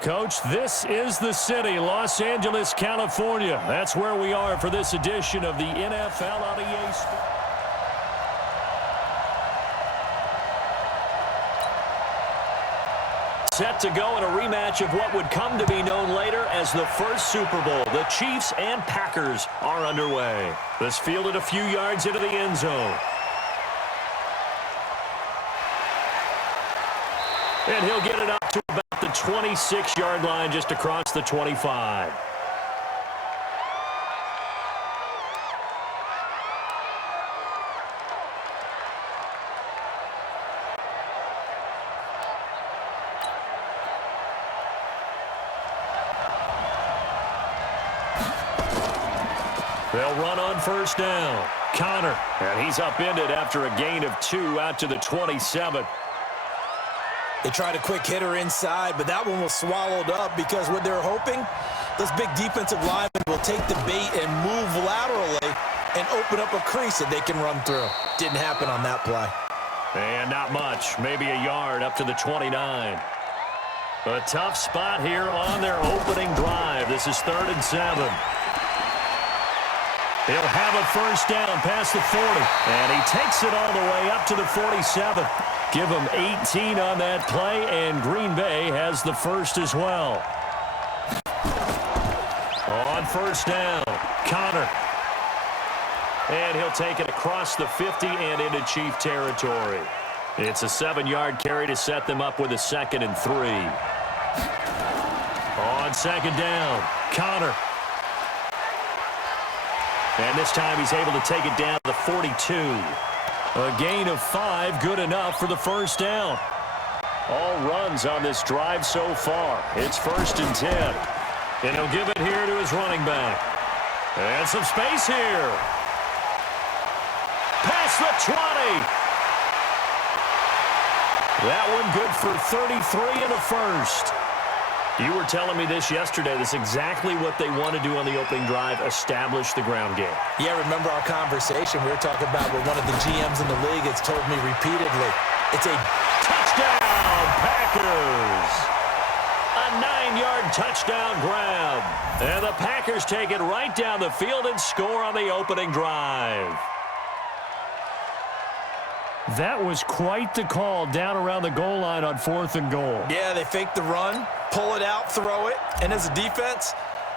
Coach, this is the city, Los Angeles, California. That's where we are for this edition of the NFL on EA Sports. Set to go in a rematch of what would come to be known later as the first Super Bowl. The Chiefs and Packers are underway. This fielded a few yards into the end zone. And he'll get it up to about the 26-yard line just across the 25. They'll run on first down. Connor, and he's upended after a gain of 2 out to the 27. They tried a quick hitter inside, but that one was swallowed up because what they're hoping, those big defensive linemen will take the bait and move laterally and open up a crease that they can run through. Didn't happen on that play. And not much, maybe a yard up to the 29. A tough spot here on their opening drive. This is 3rd and 7. He'll have a first down past the 40, and he takes it all the way up to the 47. Give him 18 on that play, and Green Bay has the first as well. On first down, Connor. And he'll take it across the 50 and into Chief territory. It's a 7-yard carry to set them up with a 2nd and 3. On second down, Connor. And this time he's able to take it down to the 42. A gain of 5, good enough for the first down. All runs on this drive so far. It's 1st and 10. And he'll give it here to his running back. And some space here. Past the 20. That one good for 33 and a first. You were telling me this yesterday. This is exactly what they want to do on the opening drive, establish the ground game. Yeah, remember our conversation? We were talking about what one of the GMs in the league has told me repeatedly. It's a touchdown, Packers! A 9-yard touchdown grab. And the Packers take it right down the field and score on the opening drive. That was quite the call down around the goal line on 4th and goal. Yeah, they fake the run, pull it out, throw it. And as a defense,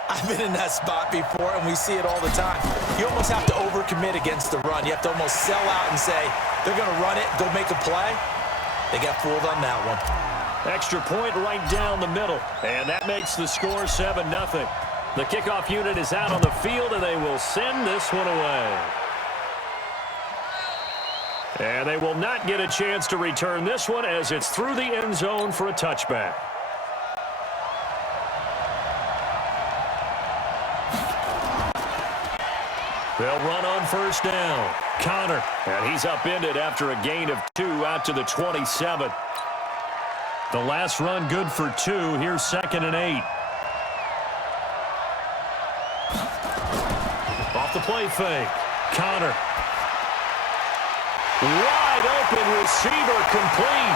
I've been in that spot before, and we see it all the time. You almost have to overcommit against the run. You have to almost sell out and say, they're going to run it, go make a play. They got fooled on that one. Extra point right down the middle, and that makes the score 7-0. The kickoff unit is out on the field, and they will send this one away. And they will not get a chance to return this one as it's through the end zone for a touchback. They'll run on first down. Connor, and he's upended after a gain of 2 out to the 27. The last run good for 2. Here's 2nd and 8. Off the play fake. Connor. Wide open receiver complete.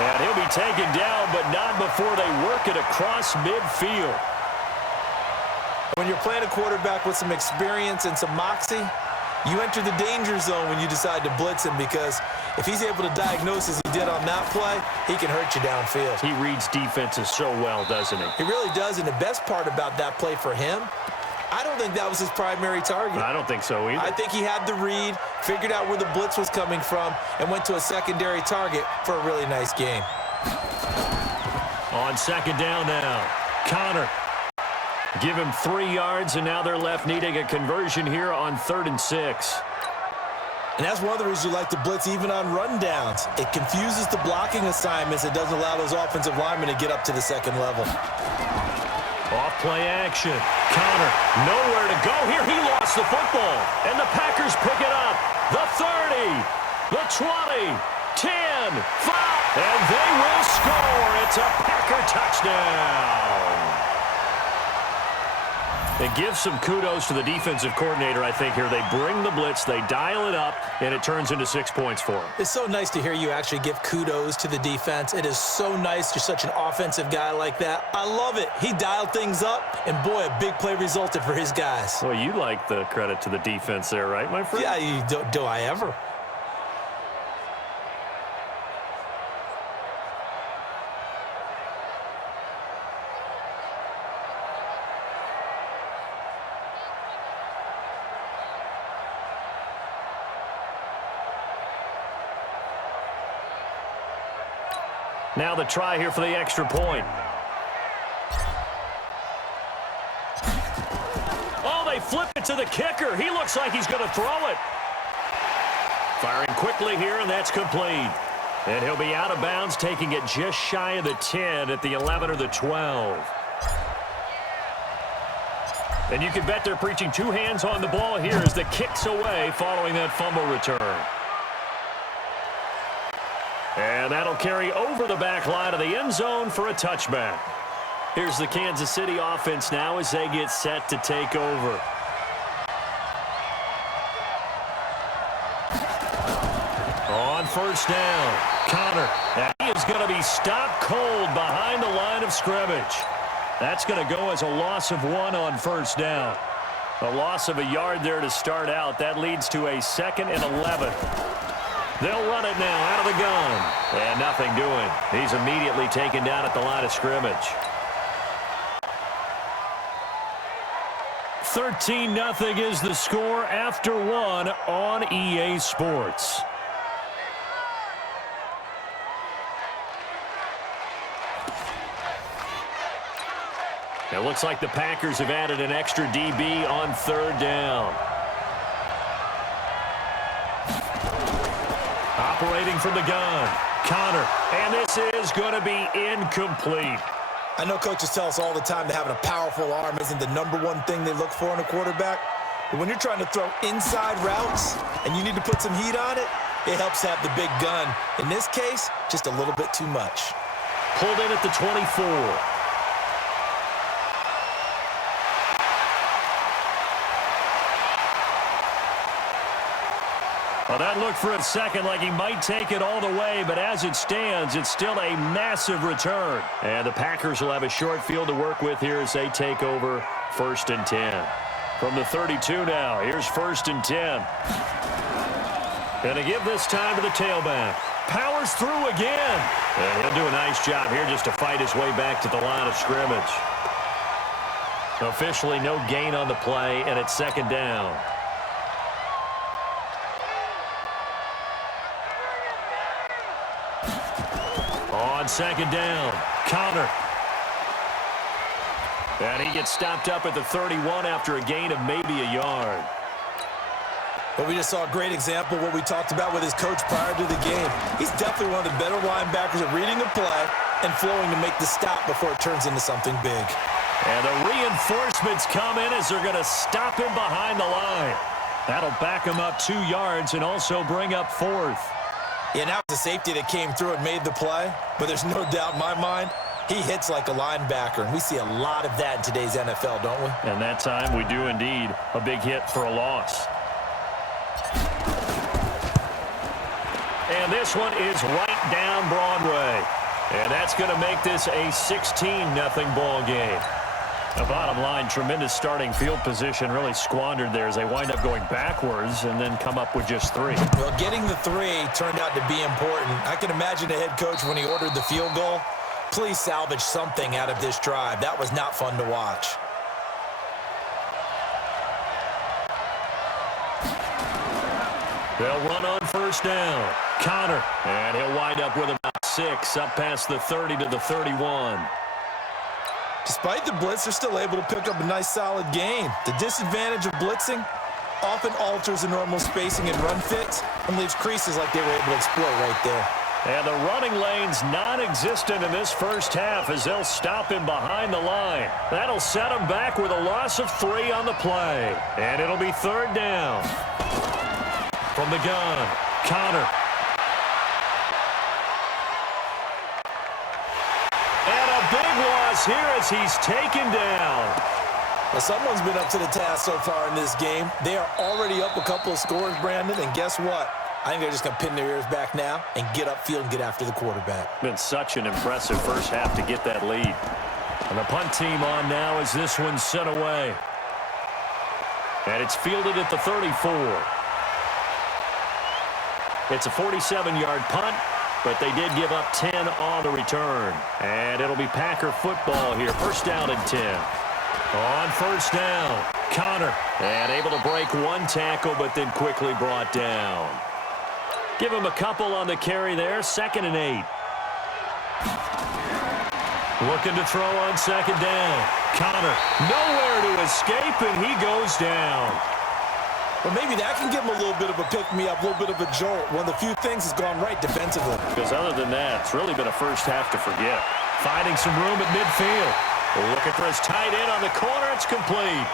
And he'll be taken down, but not before they work it across midfield. When you're playing a quarterback with some experience and some moxie, you enter the danger zone when you decide to blitz him, because if he's able to diagnose as he did on that play, he can hurt you downfield. He reads defenses so well, doesn't he? He really does, and the best part about that play for him, I don't think that was his primary target. I don't think so either. I think he had the read, figured out where the blitz was coming from, and went to a secondary target for a really nice game. On second down now, Connor. Give him 3 yards, and now they're left needing a conversion here on 3rd and 6. And that's one of the reasons you like to blitz even on rundowns. It confuses the blocking assignments. It doesn't allow those offensive linemen to get up to the second level. Off play action. Connor, nowhere to go here. He lost the football. And the Packers pick it up. The 30, the 20, 10, 5. And they will score. It's a Packer touchdown. And give some kudos to the defensive coordinator, I think, here. They bring the blitz, they dial it up, and it turns into 6 points for them. It's so nice to hear you actually give kudos to the defense. It is so nice. You're such an offensive guy like that. I love it. He dialed things up, and, boy, a big play resulted for his guys. Well, you like the credit to the defense there, right, my friend? Yeah, do I ever? Now the try here for the extra point. Oh, they flip it to the kicker. He looks like he's going to throw it. Firing quickly here, and that's complete. And he'll be out of bounds, taking it just shy of the 10 at the 11 or the 12. And you can bet they're preaching two hands on the ball here as the kick's away following that fumble return. And that'll carry over the back line of the end zone for a touchback. Here's the Kansas City offense now as they get set to take over. On first down, Connor. And he is going to be stopped cold behind the line of scrimmage. That's going to go as a loss of 1 on first down. A loss of a yard there to start out. That leads to a 2nd and 11. They'll run it now out of the gun. And nothing doing. He's immediately taken down at the line of scrimmage. 13-0 is the score after 1 on EA Sports. It looks like the Packers have added an extra DB on third down. Operating from the gun, Connor, and this is going to be incomplete. I know coaches tell us all the time that having a powerful arm isn't the #1 thing they look for in a quarterback. But when you're trying to throw inside routes and you need to put some heat on it, it helps to have the big gun. In this case, just a little bit too much. Pulled in at the 24. Well, that looked for a second like he might take it all the way, but as it stands, it's still a massive return. And the Packers will have a short field to work with here as they take over 1st and 10. From the 32 now, here's 1st and 10. Gonna give this time to the tailback. Powers through again. And he'll do a nice job here just to fight his way back to the line of scrimmage. Officially no gain on the play, and it's 2nd down. On 2nd down, Connor. And he gets stopped up at the 31 after a gain of maybe a yard. But we just saw a great example of what we talked about with his coach prior to the game. He's definitely one of the better linebackers at reading a play and flowing to make the stop before it turns into something big. And the reinforcements come in as they're going to stop him behind the line. That'll back him up 2 yards and also bring up 4th. Yeah, now it's a safety that came through and made the play, but there's no doubt in my mind he hits like a linebacker, and we see a lot of that in today's NFL, don't we? And that time we do indeed. A big hit for a loss. And this one is right down Broadway. And that's going to make this a 16-0 ball game. The bottom line, tremendous starting field position, really squandered there as they wind up going backwards and then come up with just 3. Well, getting the 3 turned out to be important. I can imagine the head coach when he ordered the field goal. Please salvage something out of this drive. That was not fun to watch. They'll run on first down. Connor, and he'll wind up with about 6 up past the 30 to the 31. Despite the blitz, they're still able to pick up a nice, solid gain. The disadvantage of blitzing often alters the normal spacing and run fits and leaves creases like they were able to exploit right there. And the running lane's non-existent in this first half as they'll stop him behind the line. That'll set him back with a loss of 3 on the play. And it'll be 3rd down. From the gun, Connor. And a big loss here as he's taken down. Well, someone's been up to the task so far in this game. They are already up a couple of scores, Brandon, and guess what? I think they're just going to pin their ears back now and get upfield and get after the quarterback. Been such an impressive first half to get that lead. And the punt team on now as this one's sent away. And it's fielded at the 34. It's a 47-yard punt, but they did give up 10 on the return. And it'll be Packer football here. First down and 10. On first down, Connor. And able to break one tackle, but then quickly brought down. Give him a couple on the carry there. 2nd and 8. Looking to throw on second down. Connor, nowhere to escape, and he goes down. Well, maybe that can give him a little bit of a pick-me-up, a little bit of a jolt. One of the few things has gone right defensively. Because other than that, it's really been a first half to forget. Finding some room at midfield. Looking for his tight end on the corner. It's complete.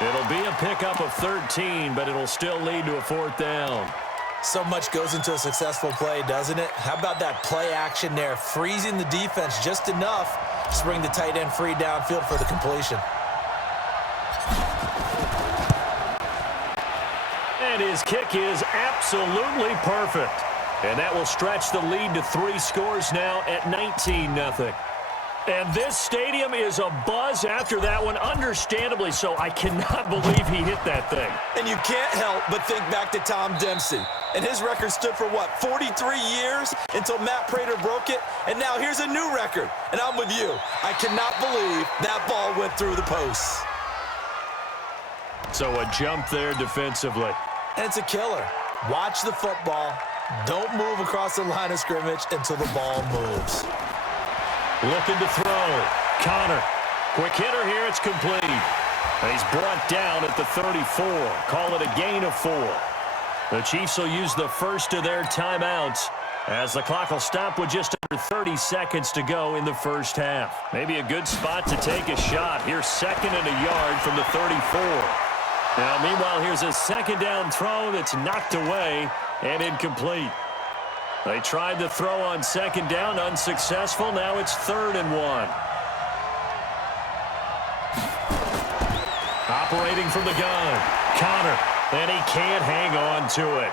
It'll be a pickup of 13, but it'll still lead to a 4th down. So much goes into a successful play, doesn't it? How about that play action there, freezing the defense just enough to bring the tight end free downfield for the completion. And his kick is absolutely perfect. And that will stretch the lead to 3 scores now at 19-0. And this stadium is abuzz after that one, understandably so. I cannot believe he hit that thing. And you can't help but think back to Tom Dempsey. And his record stood for, what, 43 years until Matt Prater broke it? And now here's a new record. And I'm with you. I cannot believe that ball went through the posts. So a jump there defensively. And it's a killer. Watch the football. Don't move across the line of scrimmage until the ball moves. Looking to throw. Connor. Quick hitter here. It's complete. And he's brought down at the 34. Call it a gain of 4. The Chiefs will use the first of their timeouts as the clock will stop with just under 30 seconds to go in the first half. Maybe a good spot to take a shot. Here's 2nd and a yard from the 34. Now, meanwhile, here's a second down throw that's knocked away and incomplete. They tried to throw on second down, unsuccessful. Now it's 3rd and 1. Operating from the gun, Connor, and he can't hang on to it.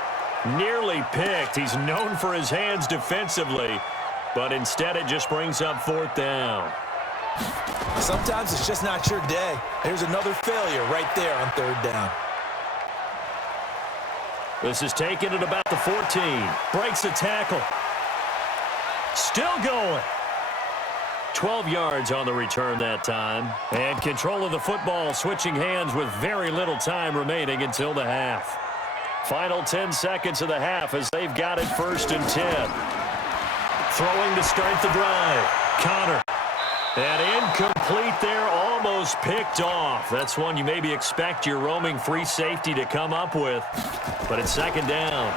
Nearly picked. He's known for his hands defensively, but instead it just brings up 4th down. Sometimes it's just not your day. Here's another failure right there on 3rd down. This is taken at about the 14. Breaks a tackle. Still going. 12 yards on the return that time. And control of the football switching hands with very little time remaining until the half. Final 10 seconds of the half as they've got it 1st and 10. Throwing to start the drive. Connor. And incomplete there, almost picked off. That's one you maybe expect your roaming free safety to come up with. But it's 2nd down.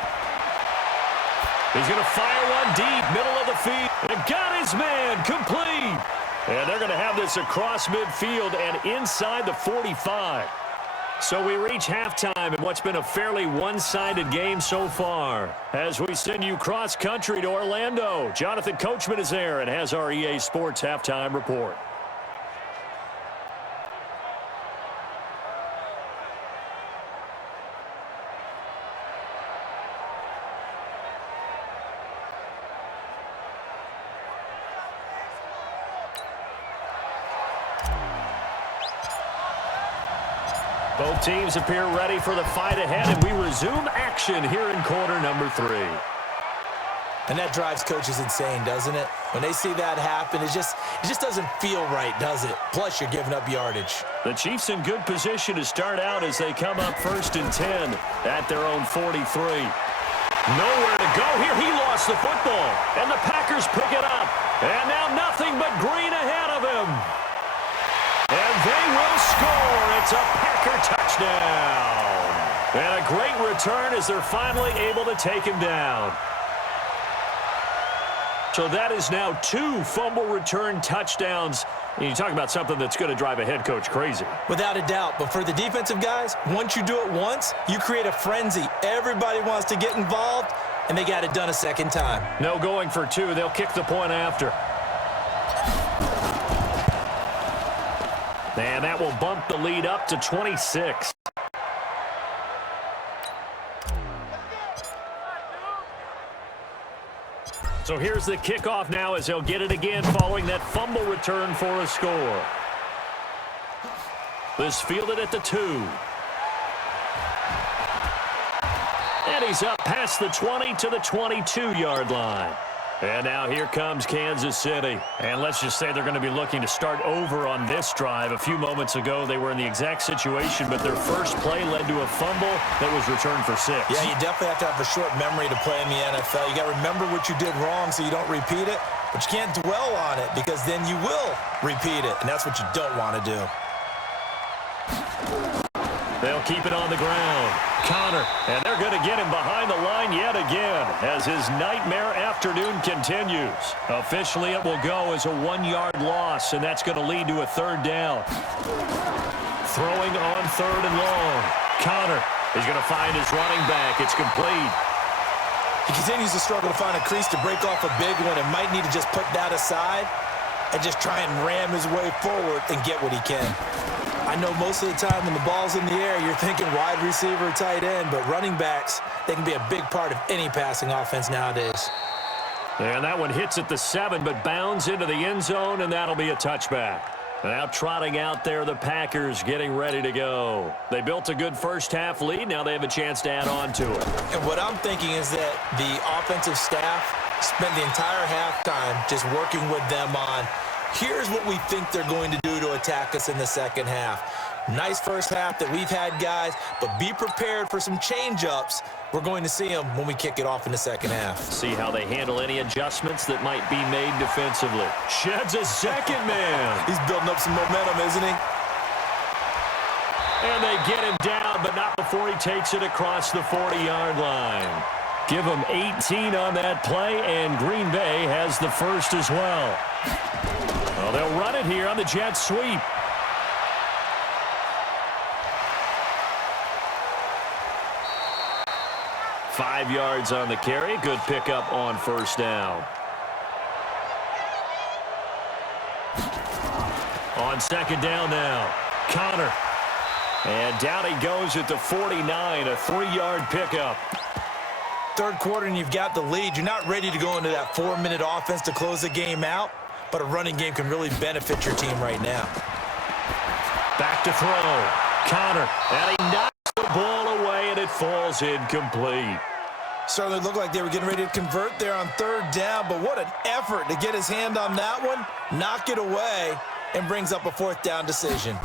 He's going to fire one deep, middle of the field. And got his man, complete. And they're going to have this across midfield and inside the 45. So we reach halftime in what's been a fairly one-sided game so far. As we send you cross-country to Orlando, Jonathan Coachman is there and has our EA Sports halftime report. Both teams appear ready for the fight ahead, and we resume action here in quarter number 3. And that drives coaches insane, doesn't it? When they see that happen, it just doesn't feel right, does it? Plus, you're giving up yardage. The Chiefs in good position to start out as they come up 1st and 10 at their own 43. Nowhere to go here. He lost the football, and the Packers pick it up. And now nothing but green ahead of him. And they will score. It's a Packer touchdown. And a great return as they're finally able to take him down. So that is now 2 fumble return touchdowns. And you talk about something that's going to drive a head coach crazy. Without a doubt. But for the defensive guys, once you do it once, you create a frenzy. Everybody wants to get involved, and they got it done a second time. No going for 2. They'll kick the point after. And that will bump the lead up to 26. So here's the kickoff now as he'll get it again following that fumble return for a score. This fielded at the 2. And he's up past the 20 to the 22-yard line. And now here comes Kansas City. And let's just say they're going to be looking to start over on this drive. A few moments ago, they were in the exact situation, but their first play led to a fumble that was returned for 6. Yeah, you definitely have to have a short memory to play in the NFL. You got to remember what you did wrong so you don't repeat it, but you can't dwell on it because then you will repeat it, and that's what you don't want to do. They'll keep it on the ground. Connor, and they're going to get him behind the line yet again as his nightmare afternoon continues. Officially, it will go as a 1-yard loss, and that's going to lead to a 3rd down. Throwing on 3rd and long. Connor is going to find his running back. It's complete. He continues to struggle to find a crease to break off a big one and might need to just put that aside and just try and ram his way forward and get what he can. I know most of the time when the ball's in the air, you're thinking wide receiver, tight end, but running backs, they can be a big part of any passing offense nowadays. And that one hits at the 7, but bounds into the end zone, and that'll be a touchback. Now trotting out there, the Packers getting ready to go. They built a good first-half lead. Now they have a chance to add on to it. And what I'm thinking is that the offensive staff spent the entire halftime just working with them on, here's what we think they're going to do to attack us in the second half. Nice first half that we've had, guys, but be prepared for some change-ups. We're going to see them when we kick it off in the second half. See how they handle any adjustments that might be made defensively. Sheds a second man. He's building up some momentum, isn't he? And they get him down, but not before he takes it across the 40-yard line. Give him 18 on that play, and Green Bay has the first as well. Well, they'll run it here on the jet sweep. Five yards on the carry. Good pickup on first down. On second down now, Connor. And down he goes at the 49, a 3-yard pickup. Third quarter and you've got the lead. You're not ready to go into that 4-minute offense to close the game out, but a running game can really benefit your team right now. Back to throw. Connor, and he knocks the ball away, and it falls incomplete. Certainly looked like they were getting ready to convert there on third down, but what an effort to get his hand on that one, knock it away, and brings up a 4th down decision.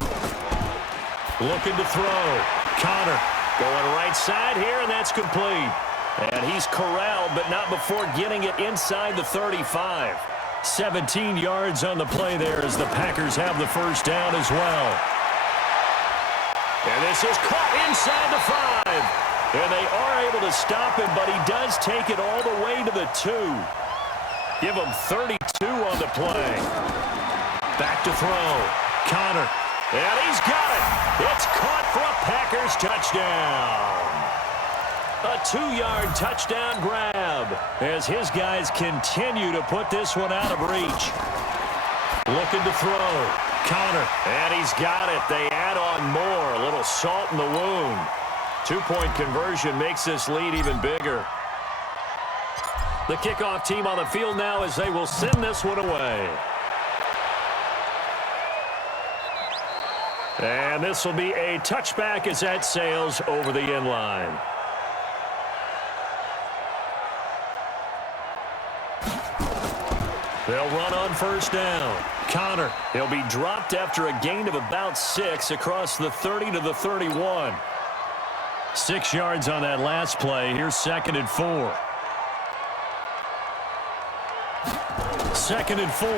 Looking to throw. Connor going right side here, and that's complete. And he's corralled, but not before getting it inside the 35. 17 yards on the play there as the Packers have the first down as well. And this is caught inside the 5. And they are able to stop him, but he does take it all the way to the 2. Give him 32 on the play. Back to throw. Connor. And he's got it. It's caught for a Packers touchdown. A 2-yard touchdown grab as his guys continue to put this one out of reach. Looking to throw. Connor. And he's got it. They add on more. A little salt in the wound. 2-point conversion makes this lead even bigger. The kickoff team on the field now as they will send this one away. And this will be a touchback as that sails over the end line. They'll run on first down. Connor, he'll be dropped after a gain of about 6 across the 30 to the 31. 6 yards on that last play. Here's 2nd and 4. 2nd and 4.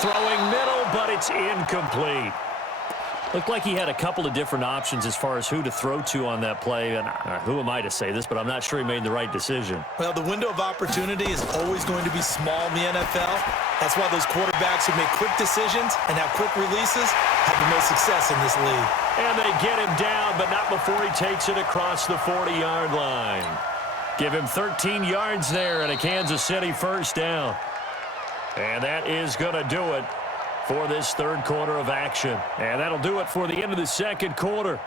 Throwing middle, but it's incomplete. Looked like he had a couple of different options as far as who to throw to on that play. And who am I to say this, but I'm not sure he made the right decision. Well, the window of opportunity is always going to be small in the NFL. That's why those quarterbacks who make quick decisions and have quick releases have the most success in this league. And they get him down, but not before he takes it across the 40-yard line. Give him 13 yards there and a Kansas City first down. And that is going to do it for this third quarter of action. And that'll do it for the end of the second quarter.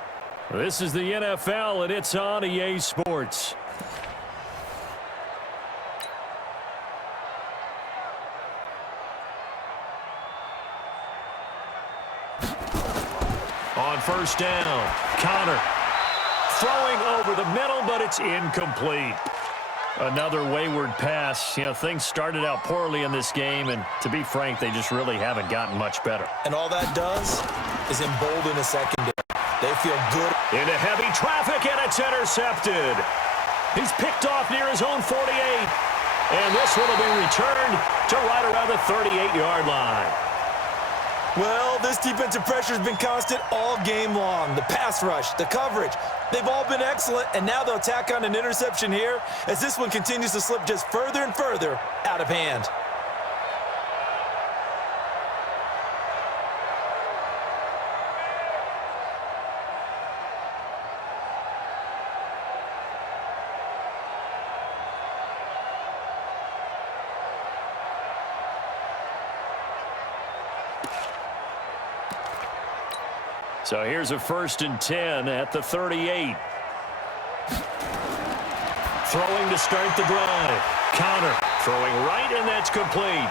This is the NFL, and it's on EA Sports. On first down, Connor throwing over the middle, but it's incomplete. Another wayward pass. You know, things started out poorly in this game, and to be frank, they just really haven't gotten much better. And all that does is embolden a secondary. They feel good. Into heavy traffic, and it's intercepted. He's picked off near his own 48. And this one will be returned to right around the 38-yard line. Well, this defensive pressure has been constant all game long. The pass rush, the coverage, they've all been excellent, and now they'll tack on an interception here as this one continues to slip just further and further out of hand. So here's a 1st and 10 at the 38. Throwing to start the drive. Connor throwing right, and that's complete.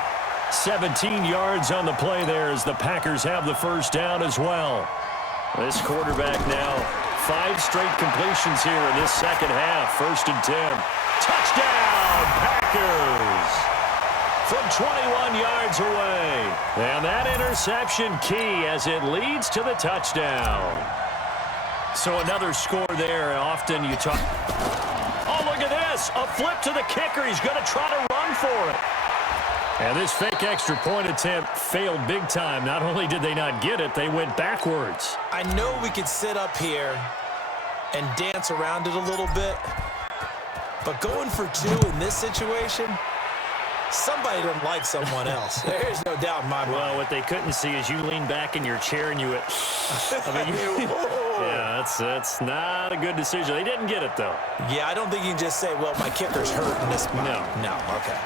17 yards on the play there as the Packers have the first down as well. This quarterback now 5 straight completions here in this second half. 1st and 10. Touchdown, Packers! From 21 yards away. And that interception key as it leads to the touchdown. So another score there. Often you talk. Oh, look at this. A flip to the kicker. He's going to try to run for it. And this fake extra point attempt failed big time. Not only did they not get it, they went backwards. I know we could sit up here and dance around it a little bit, but going for 2 in this situation, somebody doesn't like someone else. There's no doubt in my mind. Well, what they couldn't see is you lean back in your chair and you went, yeah, that's not a good decision. They didn't get it, though. Yeah, I don't think you can just say, well, my kicker's hurt in this spot. No, okay.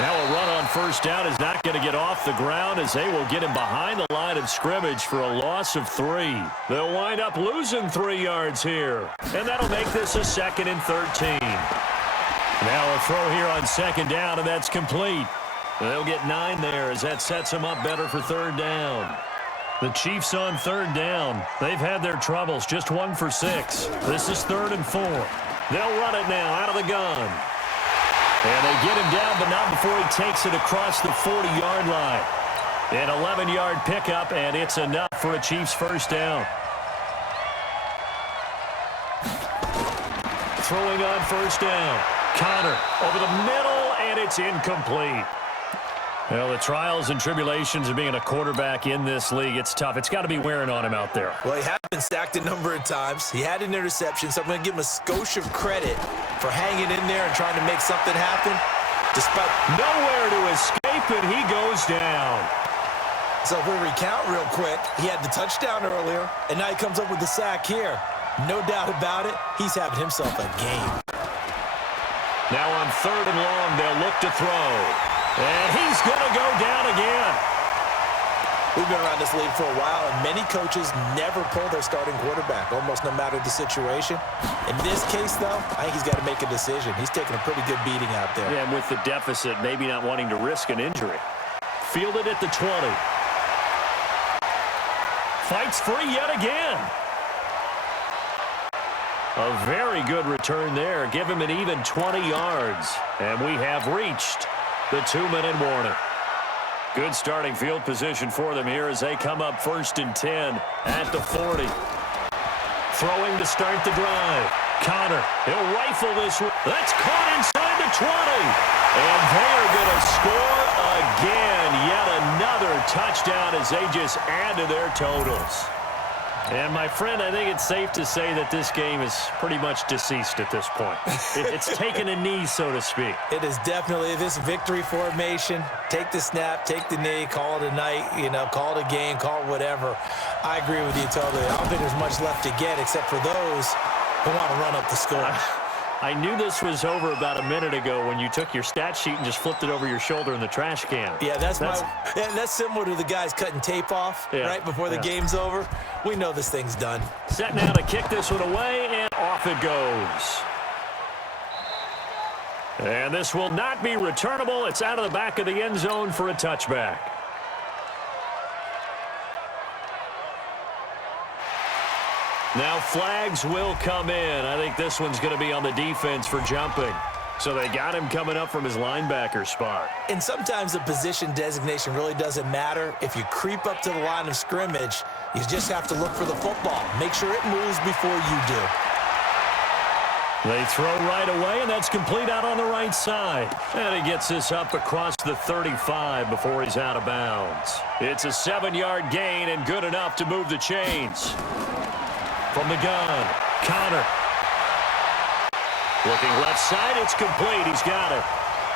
Now a run on first down is not going to get off the ground as they will get him behind the line of scrimmage for a loss of 3. They'll wind up losing 3 yards here, and that'll make this a 2nd and 13. Now a throw here on 2nd down, and that's complete. They'll get 9 there as that sets them up better for 3rd down. The Chiefs on 3rd down. They've had their troubles, just 1 for 6. This is 3rd and 4. They'll run it now out of the gun. And they get him down, but not before he takes it across the 40-yard line. An 11-yard pickup, and it's enough for a Chiefs first down. Throwing on first down. Connor over the middle, and it's incomplete. Well, the trials and tribulations of being a quarterback in this league, it's tough. It's got to be wearing on him out there. Well, he had been sacked a number of times. He had an interception, so I'm going to give him a skosh of credit for hanging in there and trying to make something happen. Despite nowhere to escape, and he goes down. So if we recount real quick, he had the touchdown earlier, and now he comes up with the sack here. No doubt about it, he's having himself a game. Now on 3rd and long, they'll look to throw. And he's going to go down again. We've been around this league for a while, and many coaches never pull their starting quarterback, almost no matter the situation. In this case, though, I think he's got to make a decision. He's taking a pretty good beating out there. Yeah, and with the deficit, maybe not wanting to risk an injury. Fielded at the 20. Fights free yet again. A very good return there. Give him an even 20 yards. And we have reached the 2-minute warning. Good starting field position for them here as they come up 1st and 10 at the 40. Throwing to start the drive. Connor, he'll rifle this one. That's caught inside the 20. And they are going to score again. Yet another touchdown as they just add to their totals. And, my friend, I think it's safe to say that this game is pretty much deceased at this point. It's taken a knee, so to speak. It is definitely this victory formation. Take the snap, take the knee, call it a night, call it a game, call it whatever. I agree with you totally. I don't think there's much left to get except for those who want to run up the score. I knew this was over about a minute ago when you took your stat sheet and just flipped it over your shoulder in the trash can. Yeah, that's similar to the guys cutting tape off right before the game's over. We know this thing's done. Set now to kick this one away, and off it goes. And this will not be returnable. It's out of the back of the end zone for a touchback. Now flags will come in. I think this one's going to be on the defense for jumping. So they got him coming up from his linebacker spot. And sometimes the position designation really doesn't matter. If you creep up to the line of scrimmage, you just have to look for the football. Make sure it moves before you do. They throw right away, and that's complete out on the right side. And he gets this up across the 35 before he's out of bounds. It's a 7-yard gain and good enough to move the chains. From the gun, Connor. Looking left side, it's complete. He's got it.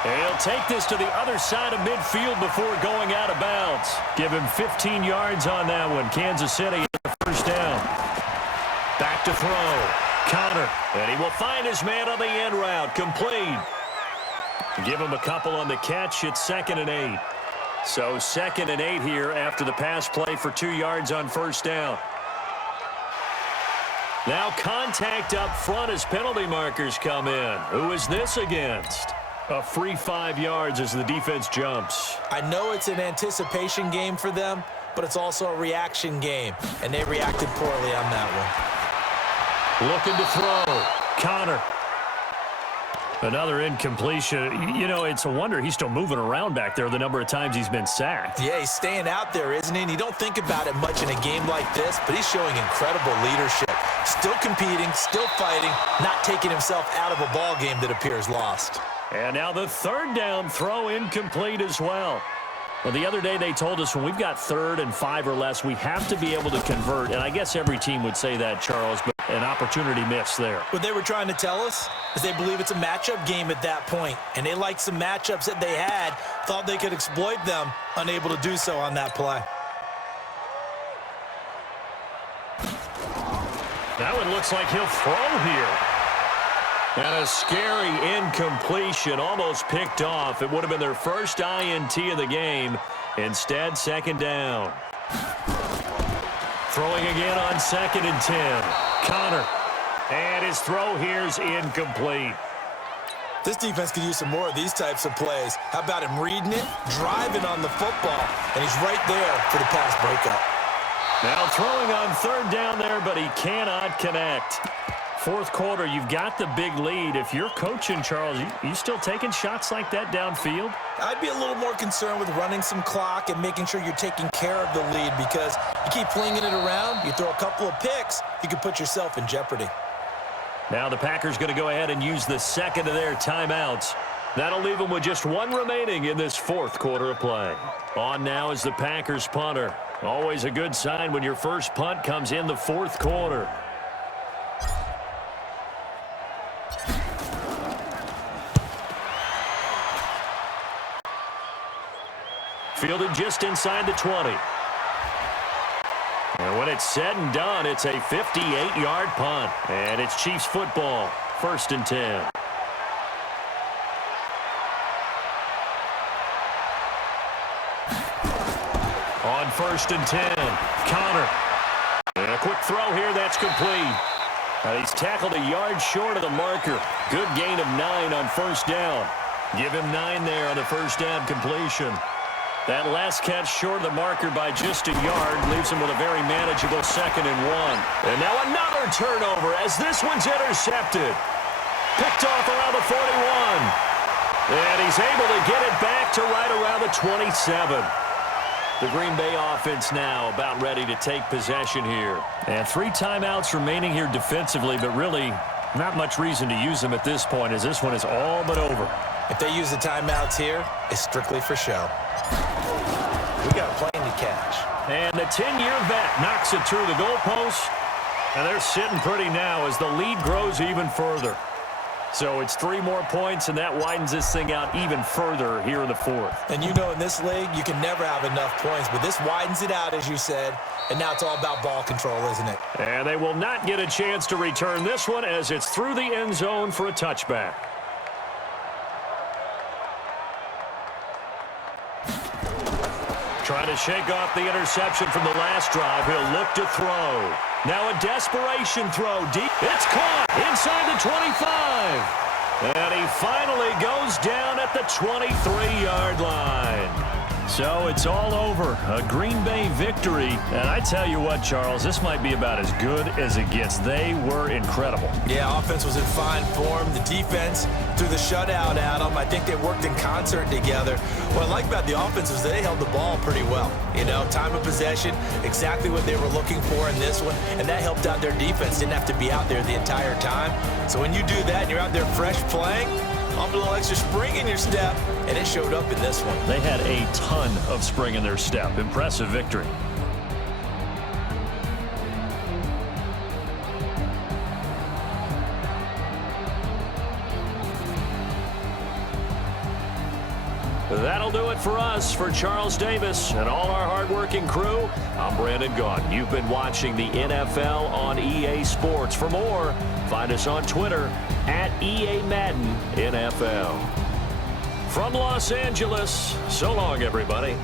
And he'll take this to the other side of midfield before going out of bounds. Give him 15 yards on that one. Kansas City at the first down. Back to throw. Connor. And he will find his man on the end route. Complete. Give him a couple on the catch. It's 2nd and 8. So 2nd and 8 here after the pass play for 2 yards on first down. Now contact up front as penalty markers come in. Who is this against? A free 5 yards as the defense jumps. I know it's an anticipation game for them, but it's also a reaction game, and they reacted poorly on that one. Looking to throw. Connor. Another incompletion. You know, it's a wonder he's still moving around back there the number of times he's been sacked. Yeah, he's staying out there, isn't he? And you don't think about it much in a game like this, but he's showing incredible leadership. Still competing, still fighting, not taking himself out of a ball game that appears lost. And now the 3rd down throw incomplete as well. Well, the other day they told us when we've got 3rd and 5 or less, we have to be able to convert. And I guess every team would say that, Charles, but an opportunity missed there. What they were trying to tell us is they believe it's a matchup game at that point. And they liked some matchups that they had, thought they could exploit them, unable to do so on that play. That one looks like he'll throw here. And a scary incompletion, almost picked off. It would have been their first INT of the game. Instead, 2nd down. Throwing again on 2nd and 10. Connor. And his throw here's incomplete. This defense could use some more of these types of plays. How about him reading it, driving on the football, and he's right there for the pass breakup. Now throwing on 3rd down there, but he cannot connect. 4th quarter, you've got the big lead. If you're coaching, Charles, you still taking shots like that downfield? I'd be a little more concerned with running some clock and making sure you're taking care of the lead, because you keep flinging it around, you throw a couple of picks, you can put yourself in jeopardy. Now the Packers going to go ahead and use the 2nd of their timeouts. That'll leave them with just 1 remaining in this 4th quarter of play. On now is the Packers punter. Always a good sign when your first punt comes in the 4th quarter. Fielded just inside the 20. And when it's said and done, it's a 58-yard punt. And it's Chiefs football, 1st and 10. On 1st and 10, Connor. And a quick throw here, that's complete. He's tackled a yard short of the marker. Good gain of 9 on 1st down. Give him 9 there on the 1st down completion. That last catch short of the marker by just a yard leaves him with a very manageable 2nd and 1. And now another turnover as this one's intercepted. Picked off around the 41. And he's able to get it back to right around the 27. The Green Bay offense now about ready to take possession here. And 3 timeouts remaining here defensively, but really not much reason to use them at this point as this one is all but over. If they use the timeouts here, it's strictly for show. We got a plane to catch. And the 10-year vet knocks it through the goalpost. And they're sitting pretty now as the lead grows even further. So it's 3 more points, and that widens this thing out even further here in the fourth. And you know in this league, you can never have enough points, but this widens it out, as you said, and now it's all about ball control, isn't it? And they will not get a chance to return this one as it's through the end zone for a touchback. Trying to shake off the interception from the last drive. He'll look to throw. Now a desperation throw deep. It's caught inside the 25. And he finally goes down at the 23-yard line. So it's all over. A Green Bay victory. And I tell you what, Charles, this might be about as good as it gets. They were incredible. Yeah, offense was in fine form. The defense threw the shutout at them. I think they worked in concert together. What I like about the offense was they held the ball pretty well. You know, time of possession, exactly what they were looking for in this one, and that helped out their defense. Didn't have to be out there the entire time. So when you do that and you're out there fresh playing, off a little extra spring in your step, and it showed up in this one. They had a ton of spring in their step. Impressive victory. That'll do it for us. For Charles Davis and all our hardworking crew, I'm Brandon Gaudin. You've been watching the NFL on EA Sports. For more, find us on Twitter at EA Madden NFL. From Los Angeles, so long, everybody.